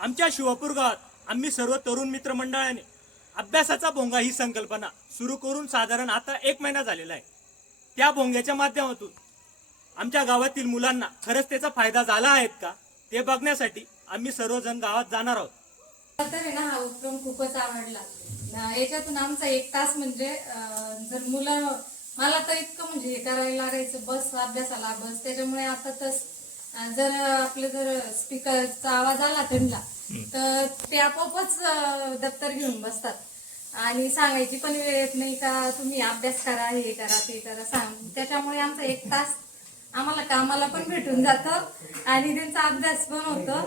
आमच्या शिवापूर गावात आम्ही सर्व तरुण मित्रमंडळाने अभ्यासाचा भोंगा ही संकल्पना सुरू करून साधारण आता 1 महिना झालेला आहे। त्या भोंग्याच्या माध्यमातून आमच्या गावातील मुलांना खरंच त्याचा फायदा झाला आहे का ते बघण्यासाठी आम्ही सर्वजण गावात जाणार आहोत। तर आहे ना, हा उपक्रम खूपच आवडला। याच्यातून आमचा 1 तास म्हणजे जर मुलं मला तर इतकं म्हणजे हे करायला लागायचं, बस अभ्यासाला बस, त्याच्यामुळे आता तर जर आपलं जर स्पीकरचा आवाज आला त्यांना तर ते आपोआपच दप्तर घेऊन बसतात आणि सांगायची पण वेळ येत नाही का तुम्ही अभ्यास करा, हे करा, ते करा सांग। त्याच्यामुळे आमचा 1 तास आम्हाला कामाला पण भेटून जातं आणि त्यांचा अभ्यास पण होतो।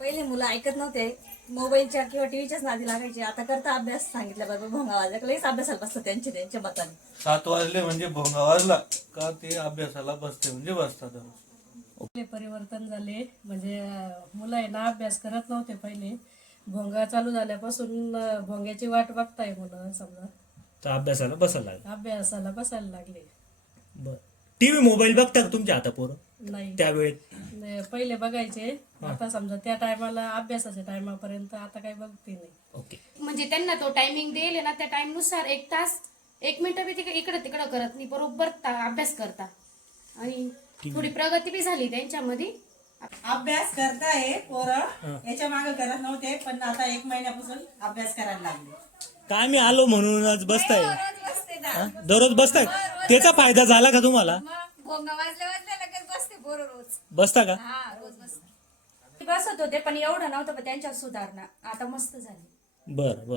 पहिले मुलं ऐकत नव्हते, मोबाईलच्या किंवा टीव्हीच्याच नादी लागायचे। आता करता अभ्यास सांगितल्याबरोबर भोंगा वाजला लगेच अभ्यासाला बसतात त्यांच्या मताने। 7 वाजले म्हणजे भोंगा वाजला का ते अभ्यासाला बसते म्हणजे बसतात। परिवर्तन झाले म्हणजे मुलं आहे ना अभ्यास करत नव्हते पहिले, भोंगा चालू झाल्यापासून भोंग्याची वाट बघताय मुलं समजा, तर अभ्यासाला अभ्यासाला बसायला लागले। बर, टीव्ही मोबाईल बघता का तुमच्या आता पोरं? नाही त्यावेळेत पहिले बघायचे, आता समजा त्या टायमाला अभ्यासाच्या टायमापर्यंत आता काही बघते नाही। ओके, म्हणजे त्यांना तो टायमिंग दिले ना, त्या टाइम नुसार 1 तास 1 मिनिट बी इकडे तिकडे करत नाही, बरोबर अभ्यास करता आणि थोडी प्रगती बी झाली त्यांच्यामध्ये। अभ्यास करताय पोरं, याच्या मागे करत नव्हते पण आता 1 महिन्यापासून अभ्यास करायला लागले। काय मी आलो म्हणूनच बसताय? दररोज बसताय? त्याचा फायदा झाला का तुम्हाला? भोंगा वाजल्या लगेच बसते पोरं रोज। बसता का? हा, रोज बसते। बसत होते पण एवढं नव्हतं, पण त्यांच्यात सुधारणा आता मस्त झाली। बर बर।